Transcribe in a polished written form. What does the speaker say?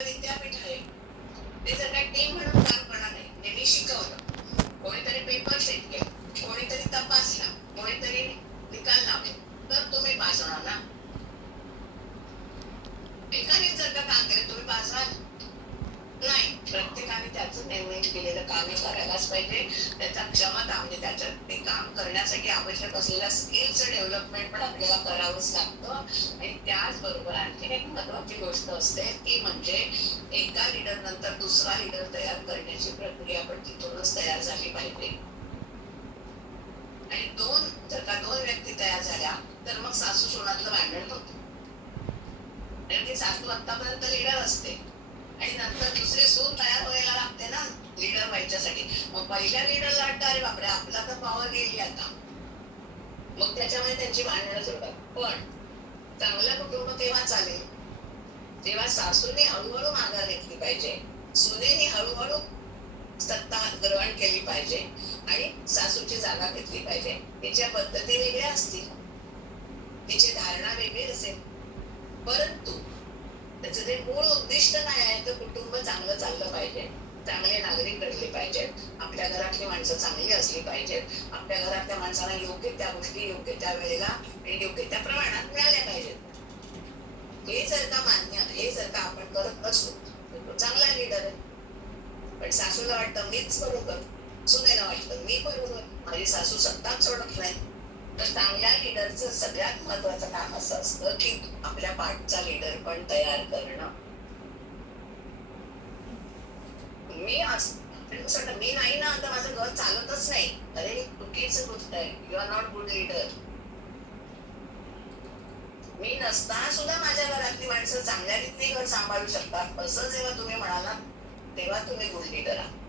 विद्यापीठ आहे. ते जर काही टीम म्हणून काम करणार नाही, त्यांनी शिकवलं, कोणीतरी पेपर सेट केला, कोणीतरी तपासला, कोणीतरी निकाल लावले, तर तुम्ही पास होणार ना. एकानेच जर का काम केलं तुम्ही पास व्हाल नाही. प्रत्येकाने त्याचं नेमणूक केलेलं काम करायलाच पाहिजे. त्याच्या क्षमता म्हणजे त्याच्यात ते काम करण्यासाठी आवश्यक असलेल्या स्किलचं डेव्हलपमेंट पण आपल्याला करावंच लागतं. आणि त्याचबरोबर आणखी एक महत्वाची गोष्ट असते ती म्हणजे एका लीडर नंतर दुसरा लीडर तयार करण्याची प्रक्रिया पण तिथूनच तयार झाली पाहिजे. आणि जर का दोन व्यक्ती तयार झाल्या तर मग सासू सुनातलं भांडण होतं. कारण ती सासू आतापर्यंत लीडर असते आणि नंतर दुसरी सून तयार व्हायला लागते ना लीडर व्हायच्यासाठी. मग पहिल्या लीडरला वाटतं अरे बापरे आपला तर पॉवर गेली आता, मग त्याच्यामध्ये त्यांची भांडणं सुटतात. पण चांगलं कुटुंब तेव्हा चालेल जेव्हा सासूने हळूहळू माघार घेतली पाहिजे, सुनेने हळूहळू सत्ता ग्रहण केली पाहिजे आणि सासूची जागा घेतली पाहिजे. तिच्या पद्धती वेगळ्या असतील, तिची धारणा वेगळी असेल, परंतु त्याचं जे मूळ उद्दिष्ट काय आहे तर कुटुंब चांगलं चाललं पाहिजे, चांगले नागरिक घडले पाहिजेत, आपल्या घरातली माणसं चांगली असली पाहिजेत, आपल्या घरातल्या माणसांना योग्य त्या गोष्टी योग्य त्या वेळेला आणि योग्य त्या प्रमाणात मिळाल्या पाहिजेत. हे जर का हे जर का आपण करत असू तर तो चांगला लीडर आहे. पण सासूला वाटतं मीच बरोबर, सुनेला वाटतं मी बरोबर, माझी सासू सत्ताच सोडत नाही. तर चांगल्या लीडरचं सगळ्यात महत्वाचं काम असं असतं की आपल्या पाठचा लीडर पण तयार करणं. मी नाही ना तर माझं घर चालतच नाही. अरे ही चुकीची गोष्ट आहे. You are not good leader. मी नसताना सुद्धा माझ्या घरातली माणसं चांगल्या रीतीने घर सांभाळू शकतात असं जेव्हा तुम्ही म्हणालात तेव्हा तुम्ही गुड लीडर आहात.